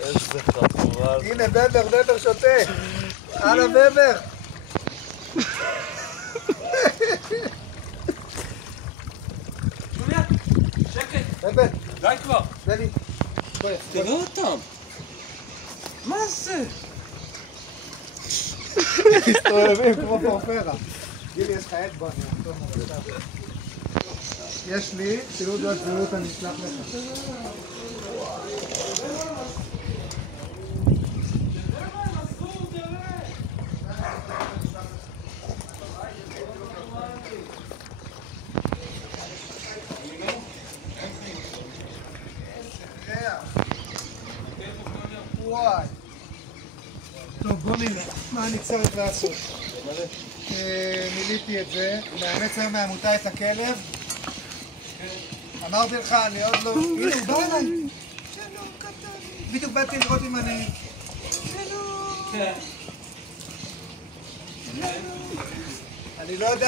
איזה חבורה. הנה בבר שותה. הלאה בבר. יוליה, שקט. בבר. די כבר. בני. תראה אותם. מה זה? מסתובבים כמו פורפרה. גילי, יש לך אצבע, אני אחתום עכשיו. יש לי, תראו תעודת זהות, אני אשלח לך. וואי. טוב, בוא נראה. מה אני צריך לעשות? מילאתי את זה, מאמץ היום מהעמותה את הכלב. אמרתי לך, אני עוד לא... הנה, הוא בא אליי. שלום, קטן. בדיוק באתי לראות אם אני... שלום. אני לא יודע...